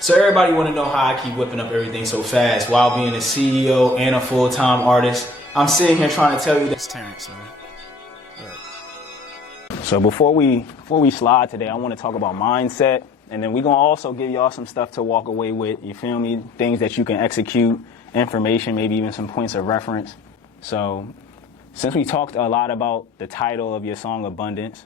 So everybody want to know how I keep whipping up everything so fast while being a CEO and a full-time artist. I'm sitting here trying to tell you this, Terrence, man. So before we slide today, I want to talk about mindset, and then we're going to also give y'all some stuff to walk away with, you feel me? Things that you can execute, information, maybe even some points of reference. So since we talked a lot about the title of your song, Abundance,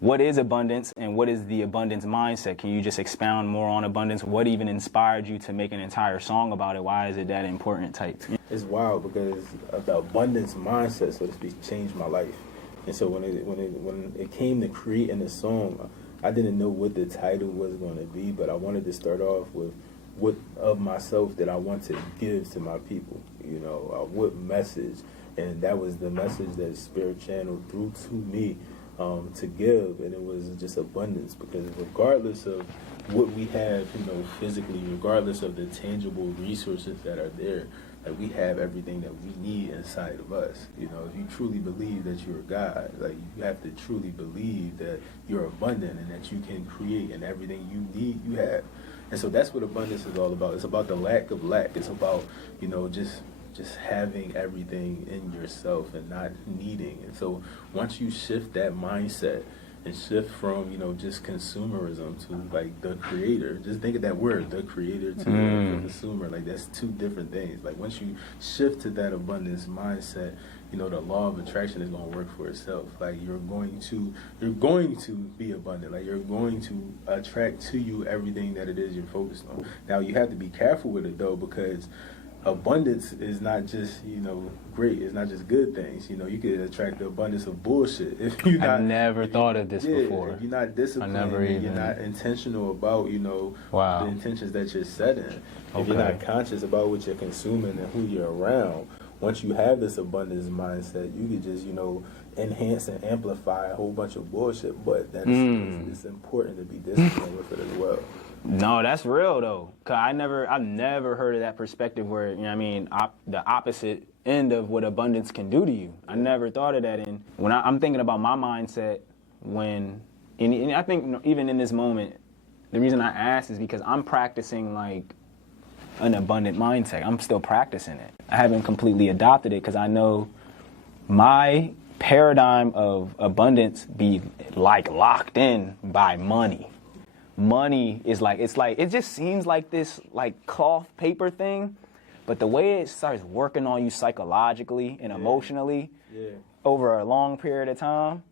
what is abundance and what is the abundance mindset? Can you just expound more on abundance? What even inspired you to make an entire song about it? Why is it that important type? It's wild because the abundance mindset, so to speak, changed my life. And so when it came to creating the song, I didn't know what the title was going to be, but I wanted to start off with what of myself that I want to give to my people. You know, what message, and that was the message that Spirit channeled through to me to give, and it was just abundance. Because regardless of what we have, you know, physically, regardless of the tangible resources that are there, like we have everything that we need inside of us. You know, if you truly believe that you're God, like you have to truly believe that you're abundant and that you can create, and everything you need, you have. And so that's what abundance is all about. It's about the lack of lack. It's about, you know, just having everything in yourself and not needing. And so once you shift that mindset and shift from, you know, just consumerism to like the creator, just think of that word, the creator, to the consumer. Like that's two different things. Like once you shift to that abundance mindset, you know, the law of attraction is going to work for itself. Like you're going to be abundant. Like you're going to attract to you everything that it is you're focused on. Now you have to be careful with it though, because abundance is not just, you know, great. It's not just good things. You know, you could attract the abundance of bullshit if you're not. I've never thought of this before. If you're not disciplined, and you're not intentional about, you know, the intentions that you're setting. If you're not conscious about what you're consuming and who you're around, once you have this abundance mindset, you could just, you know, enhance and amplify a whole bunch of bullshit. But that's it's important to be disciplined with it as well. No, that's real though. Cause I've never heard of that perspective where, you know what I mean, the opposite end of what abundance can do to you. I never thought of that. And when I'm thinking about my mindset, and I think even in this moment, the reason I asked is because I'm practicing like an abundant mindset. I'm still practicing it. I haven't completely adopted it because I know my paradigm of abundance be like locked in by money. Money is like, it just seems like this like cloth paper thing, but the way it starts working on you psychologically and emotionally over a long period of time,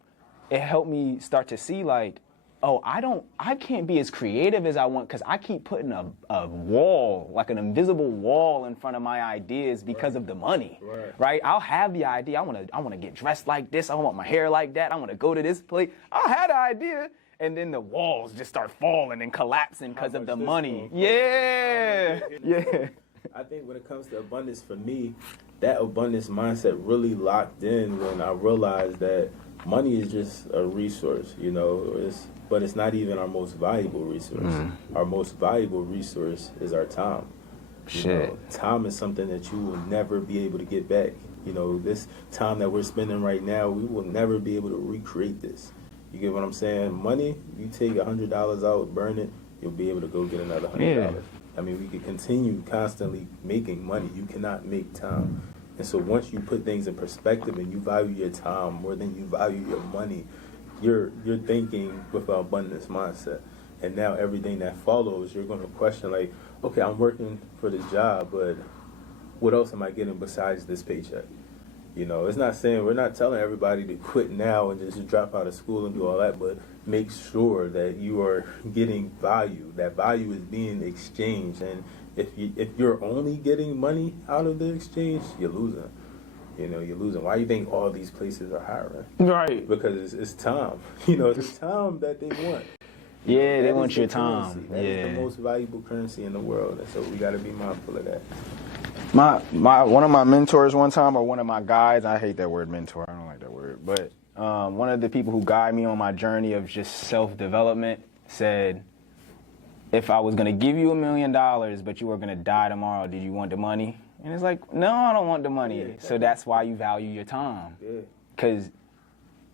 it helped me start to see like, oh, I can't be as creative as I want because I keep putting a wall, like an invisible wall in front of my ideas because of the money, right? I'll have the idea, I want to get dressed like this, I want my hair like that, I want to go to this place. I'll have the idea. And then the walls just start falling and collapsing because of the money. Yeah. I think when it comes to abundance, for me, that abundance mindset really locked in when I realized that money is just a resource, you know, but it's not even our most valuable resource. Our most valuable resource is our time. You know, time is something that you will never be able to get back. You know, this time that we're spending right now, we will never be able to recreate this. You get what I'm saying? Money, you take $100 out, burn it, you'll be able to go get another $100. I mean, we could continue constantly making money. You cannot make time. And so once you put things in perspective and you value your time more than you value your money, you're thinking with an abundance mindset. And now everything that follows, you're going to question like, okay, I'm working for this job, but what else am I getting besides this paycheck? You know, it's not saying, we're not telling everybody to quit now and just drop out of school and do all that, but make sure that you are getting value. That value is being exchanged. And if you're only getting money out of the exchange, you're losing. You know, you're losing. Why do you think all these places are hiring? Right. Because it's time. You know, it's time that they want. Yeah, they want your time. That is the most valuable currency in the world. And so we got to be mindful of that. One of my mentors one time, or one of my guides, I hate that word mentor, I don't like that word, but one of the people who guide me on my journey of just self-development said, if I was going to give you $1 million, but you were going to die tomorrow, did you want the money? And it's like, no, I don't want the money. So that's why you value your time. Because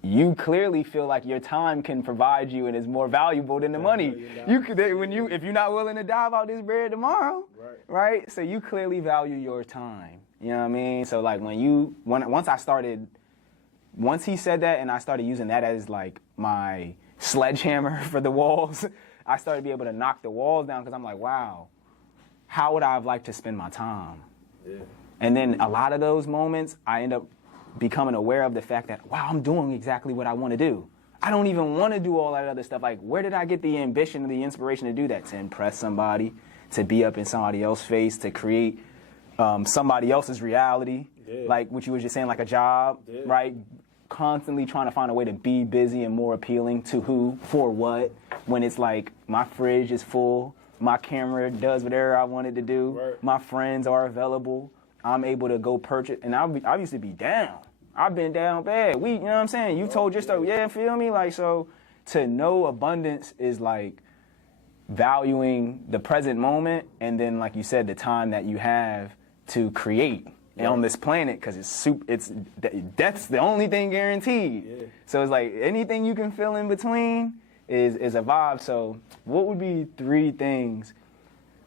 you clearly feel like your time can provide you and is more valuable than the money. You could, if you're not willing to dive out this bread tomorrow, right? So you clearly value your time. You know what I mean? So like once he said that and I started using that as like my sledgehammer for the walls, I started to be able to knock the walls down because I'm like, wow, how would I have liked to spend my time? Yeah. And then a lot of those moments, I end up becoming aware of the fact that, wow, I'm doing exactly what I want to do. I don't even want to do all that other stuff. Like, where did I get the ambition and the inspiration to do that? To impress somebody, to be up in somebody else's face, to create somebody else's reality, like what you were just saying, like a job, right? Constantly trying to find a way to be busy and more appealing to who, for what, when it's like my fridge is full, my camera does whatever I wanted to do, my friends are available, I'm able to go purchase, and I used to be down. I've been down bad. You know what I'm saying? You told your story, feel me? Like, so to know abundance is like valuing the present moment, and then like you said, the time that you have to create on this planet, because it's death's the only thing guaranteed. Yeah. So it's like anything you can fill in between is a vibe. So what would be 3 things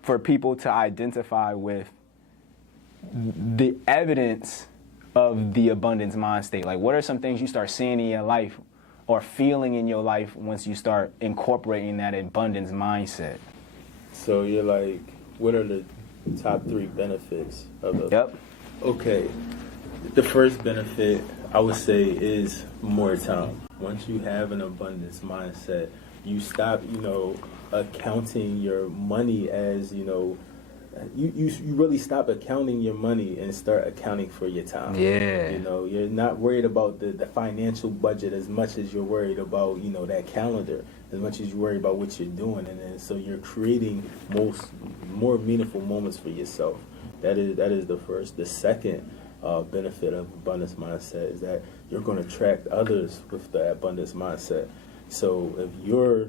for people to identify with the evidence of the abundance mind state? Like, what are some things you start seeing in your life or feeling in your life once you start incorporating that abundance mindset? So you're like, what are the top 3 benefits of it? Yep. Okay. The first benefit, I would say, is more time. Once you have an abundance mindset, you stop, accounting your money as, you really stop accounting your money and start accounting for your time. Yeah. You're not worried about the financial budget as much as you're worried about, that calendar, as much as you're worried about what you're doing. And then so you're creating more meaningful moments for yourself. That is the first. The second benefit of abundance mindset is that you're going to attract others with the abundance mindset. So if you're,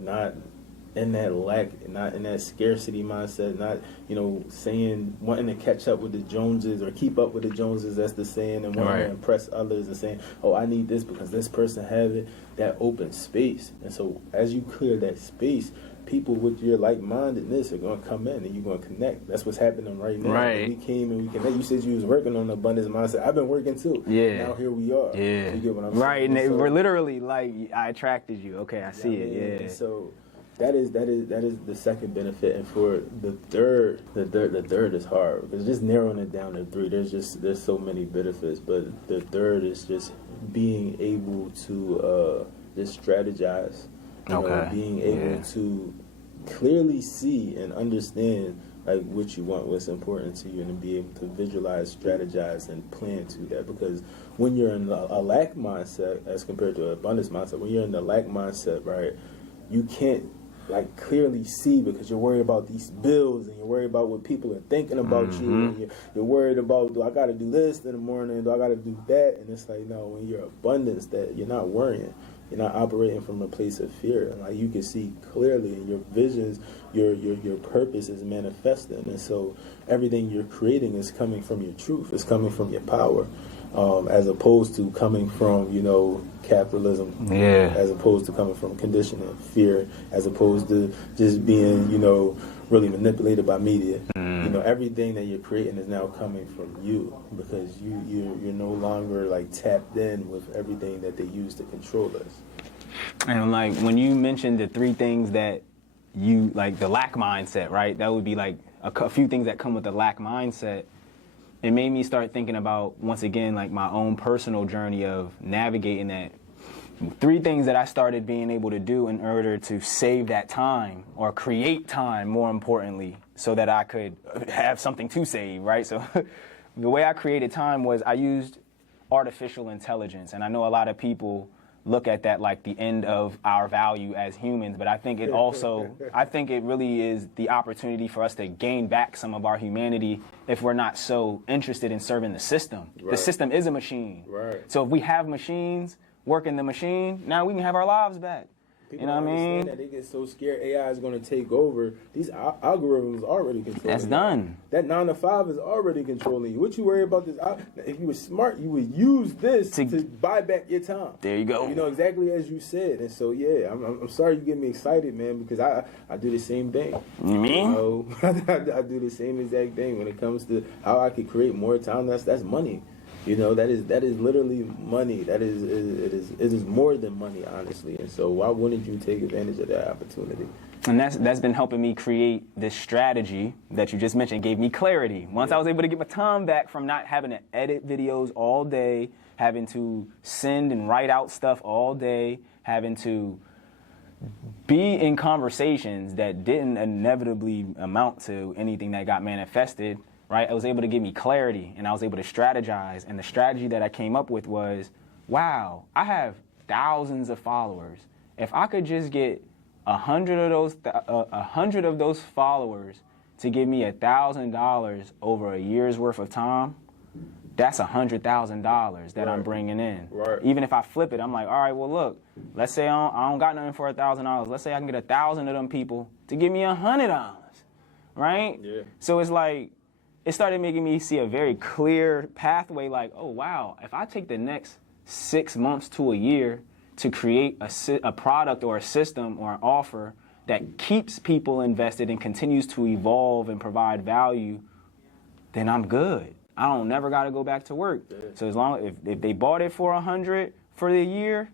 not in that lack, not in that scarcity mindset, not, wanting to catch up with the Joneses or keep up with the Joneses, that's the saying, and wanting to impress others and saying, oh, I need this because this person have it, that opens space. And so as you clear that space, people with your like-mindedness are going to come in and you're going to connect. That's what's happening right now. Right. We came and we connect. You said you was working on the abundance mindset. I've been working too. Yeah. Now here we are. Yeah. You get what I'm right. saying? And So, we're literally like, I attracted you. Okay, I see it. Yeah. So that is the second benefit. And for the third is hard because just narrowing it down to 3. There's so many benefits, but the third is just being able to just strategize. Being able to clearly see and understand like what you want, what's important to you, and to be able to visualize, strategize, and plan to that. Because when you're in a lack mindset as compared to an abundance mindset, when you're in the lack mindset, right, you can't like clearly see because you're worried about these bills and you're worried about what people are thinking about you, and you're worried about, do I got to do this in the morning, do I got to do that? And it's like, no, when you're abundance, that you're not worrying. You're not operating from a place of fear. Like you can see clearly, and your visions, your purpose is manifesting, and so everything you're creating is coming from your truth. It's coming from your power, as opposed to coming from capitalism. Yeah. As opposed to coming from conditioning, fear. As opposed to just being really manipulated by media. Everything that you're creating is now coming from you because you're no longer like tapped in with everything that they use to control us. And like when you mentioned the 3 things that you like, the lack mindset, right? That would be like a few things that come with the lack mindset. It made me start thinking about, once again, like my own personal journey of navigating that. 3 things that I started being able to do in order to save that time or create time, more importantly, so that I could have something to save, right? So the way I created time was I used artificial intelligence. And I know a lot of people look at that like the end of our value as humans, but I think it also, I think it really is the opportunity for us to gain back some of our humanity if we're not so interested in serving the system. Right. The system is a machine. Right. So if we have machines, working the machine, now we can have our lives back. People You know don't what I understand mean? that they get so scared AI is going to take over. These algorithms already controlling. That's you. done. That 9 to 5 is already controlling you. What you worry about this? If you were smart, you would use this to buy back your time. There you go. You know, exactly as you said. And so, yeah, I'm sorry you get me excited, man, because I do the same thing. You mean? You know, I do the same exact thing when it comes to how I could create more time. That's money. You know, that is literally money. It is more than money, honestly. And so why wouldn't you take advantage of that opportunity? And that's been helping me create this strategy that you just mentioned. Gave me clarity. Once I was able to get my time back from not having to edit videos all day, having to send and write out stuff all day, having to be in conversations that didn't inevitably amount to anything that got manifested, right? I was able to give me clarity, and I was able to strategize. And the strategy that I came up with was, wow, I have thousands of followers. If I could just get 100 of those followers to give me $1,000 over a year's worth of time, that's $100,000 that I'm bringing in. Right. Even if I flip it, I'm like, all right, well, look, let's say I don't got nothing for $1,000. Let's say I can get 1,000 of them people to give me $100, right? Yeah. So it's like, it started making me see a very clear pathway, like, oh, wow, if I take the next 6 months to a year to create a product or a system or an offer that keeps people invested and continues to evolve and provide value, then I'm good. I don't never got to go back to work. Yeah. So as long if they bought it for 100 for the year,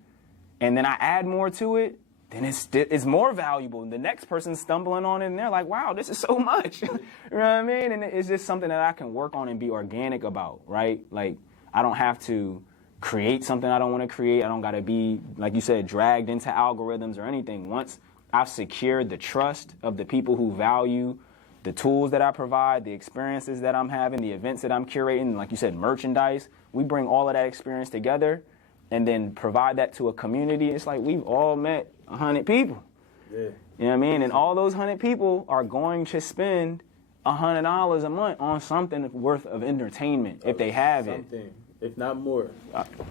and then I add more to it, then it's more valuable. And the next person's stumbling on it, and they're like, wow, this is so much. You know what I mean? And it's just something that I can work on and be organic about, right? Like, I don't have to create something I don't want to create. I don't got to be, like you said, dragged into algorithms or anything. Once I've secured the trust of the people who value the tools that I provide, the experiences that I'm having, the events that I'm curating, like you said, merchandise, we bring all of that experience together and then provide that to a community. It's like we've all met 100 people. Yeah. You know what I mean? And all those 100 people are going to spend $100 a month on something worth of entertainment if they have it. Something, if not more.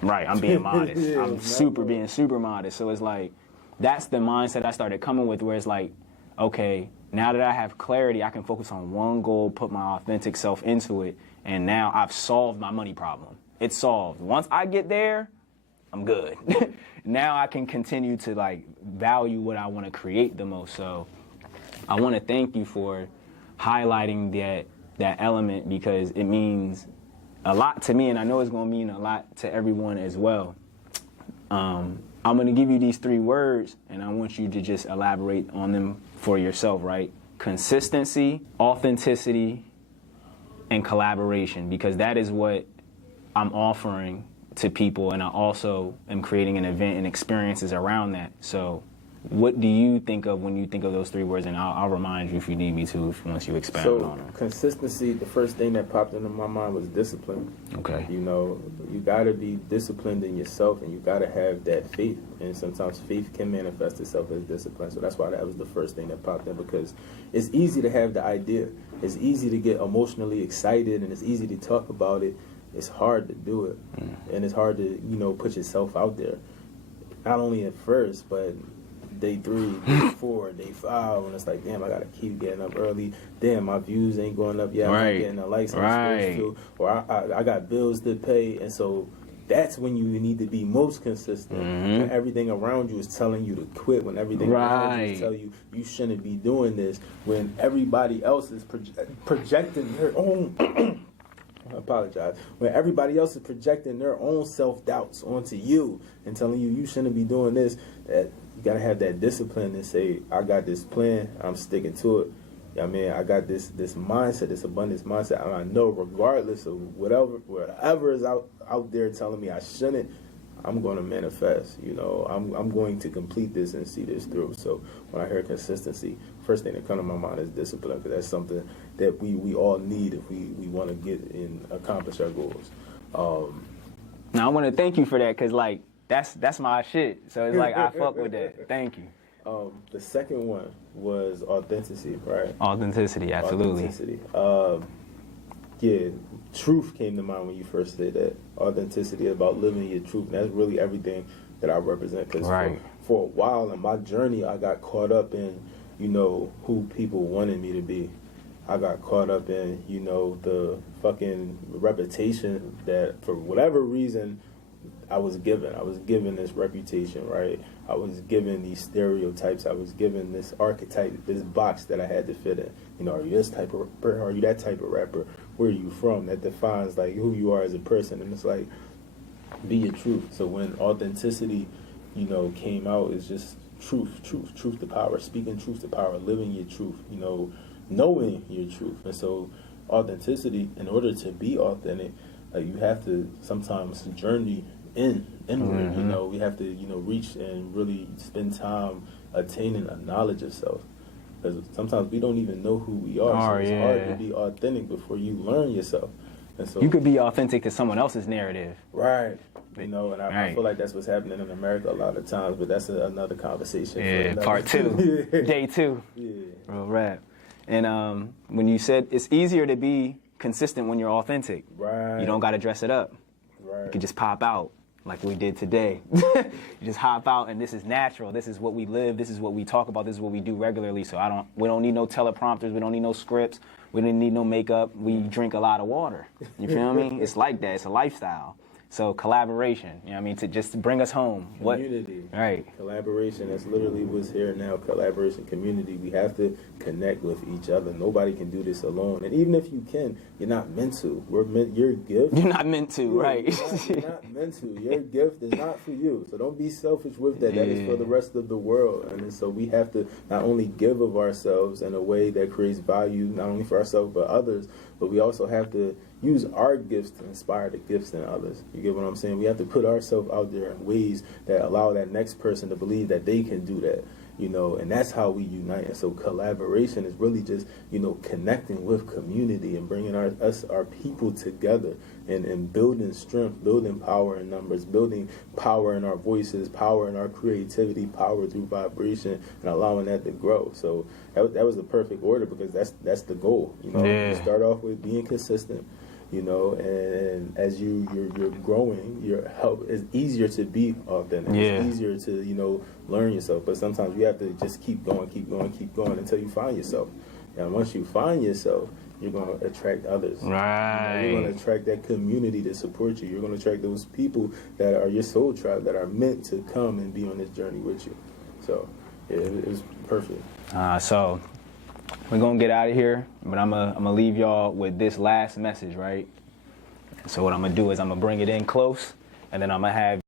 Right, I'm being modest. Yeah, I'm being super modest. So it's like, that's the mindset I started coming with, where it's like, okay, now that I have clarity, I can focus on one goal, put my authentic self into it, and now I've solved my money problem. It's solved. Once I get there, I'm good. Now I can continue to like value what I want to create the most. So I want to thank you for highlighting that element, because it means a lot to me, and I know it's going to mean a lot to everyone as well. I'm going to give you these 3 words, and I want you to just elaborate on them for yourself, right? Consistency, authenticity, and collaboration, because that is what I'm offering to people, and I also am creating an event and experiences around that. So what do you think of when you think of those 3 words? And I'll remind you if you need me to, once you expand on them. Consistency, the first thing that popped into my mind was discipline. Okay. You know, you got to be disciplined in yourself, and you got to have that faith. And sometimes faith can manifest itself as discipline. So that's why that was the first thing that popped in, because it's easy to have the idea. It's easy to get emotionally excited, and it's easy to talk about it. It's hard to do it. And it's hard to, you know, put yourself out there. Not only at first, but day 3, day 4, day 5, and it's like, damn, I gotta keep getting up early. Damn, my views ain't going up yet. I'm not getting the likes I'm supposed to. Or I got bills to pay. And so that's when you need to be most consistent. When everything around you is telling you to quit, when everything around you is telling you you shouldn't be doing this, when everybody else is projecting their own I apologize. When everybody else is projecting their own self-doubts onto you and telling you you shouldn't be doing this, that you got to have that discipline and say, I got this plan, I'm sticking to it. You know what I mean? I got this mindset, this abundance mindset, and I know regardless of whatever is out there telling me I shouldn't, I'm going to manifest. You know, I'm going to complete this and see this through. So when I hear consistency, first thing that comes to my mind is discipline, because that's something that we all need if we want to get and accomplish our goals. Now I want to thank you for that, because like that's my shit. So it's like I fuck with that. Thank you. The second one was authenticity, right? Authenticity, absolutely. Authenticity. Yeah, truth came to mind when you first said that. Authenticity, about living your truth. And that's really everything that I represent. Because for a while in my journey, I got caught up in, you know, who people wanted me to be. I got caught up in, you know, the fucking reputation that for whatever reason I was given. I was given this reputation, right? I was given these stereotypes. I was given this archetype, this box that I had to fit in. You know, are you this type of rapper? Are you that type of rapper? Where are you from? That defines like who you are as a person. And it's like, be your truth. So when authenticity, you know, came out, it's just truth to power, speaking truth to power, living your truth, you know, knowing your truth. And so authenticity, in order to be authentic, you have to sometimes journey inward. You know, we have to, you know, reach and really spend time attaining a knowledge of self. Because sometimes we don't even know who we are. So it's hard to be authentic before you learn yourself. And so You could be authentic to someone else's narrative. right. You know, and I feel like that's what's happening in America a lot of times, but that's another conversation. Yeah, for part 2, day 2. Yeah. Real rap. And when you said it's easier to be consistent when you're authentic, Right. you don't got to dress it up. Right. You can just pop out like we did today. You just hop out, and this is natural. This is what we live. This is what we talk about. This is what we do regularly. So we don't need no teleprompters. We don't need no scripts. We don't need no makeup. We drink a lot of water. You feel me? It's like that. It's a lifestyle. So collaboration, you know what I mean, to just bring us home. Community. Right. Collaboration, that's literally what's here now. Collaboration, community. We have to connect with each other. Nobody can do this alone. And even if you can, you're not meant to. Your gift. You're not meant to, right. You're not meant to. Your gift is not for you. So don't be selfish with that. That is for the rest of the world. And so we have to not only give of ourselves in a way that creates value, not only for ourselves, but others, but we also have to use our gifts to inspire the gifts in others. You get what I'm saying? We have to put ourselves out there in ways that allow that next person to believe that they can do that, you know, and that's how we unite. And so collaboration is really just, you know, connecting with community and bringing our people together and building strength, building power in numbers, building power in our voices, power in our creativity, power through vibration, and allowing that to grow. So that was the perfect order, because that's the goal. You know, you start off with being consistent. You know, and as you're growing, it's easier to be authentic. It's easier to, you know, learn yourself. But sometimes you have to just keep going until you find yourself. And once you find yourself, you're going to attract others. Right. You know, you're going to attract that community to support you. You're going to attract those people that are your soul tribe, that are meant to come and be on this journey with you. So it was perfect. So we're going to get out of here, but I'm gonna leave y'all with this last message, right? So what I'm going to do is I'm going to bring it in close, and then I'm going to have